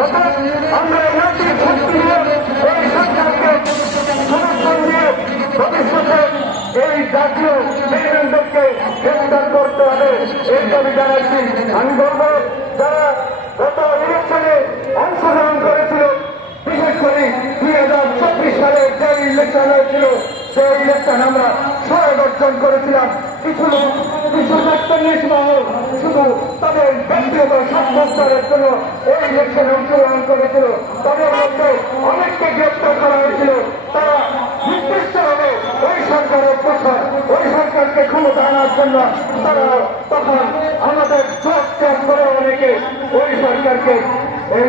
অর্থাৎ আমরা নৈতিক শক্তি নিয়ে এই সরকারকে সমর্থন দিয়ে ভবিষ্যতে এই জাতীয় মেরুদণ্ডকে গ্রেফতার করতে হবে এই দাবি জানাচ্ছি। আমি বলবো যারা গত ইলেকশনে অংশগ্রহণ করেছিল, বিশেষ করে 2024 সালে যে ইলেকশন হয়েছিল সেই ইলেকশন আমরা সহায় অর্জন করেছিলাম। কিছু শুধু তাদের ব্যক্তিগত সাক্ষাৎকারের জন্য এই ইলেকশনে অংশগ্রহণ করেছিল। তাদের মধ্যে অনেককে গ্রেপ্তার করা হয়েছিল। তারা নির্দিষ্টভাবে ওই সরকারের প্রসার, ওই সরকারকে ক্ষমতা আনার জন্য তারা তখন আমাদের চোখ ত্যাগ করে অনেকে ওই সরকারকে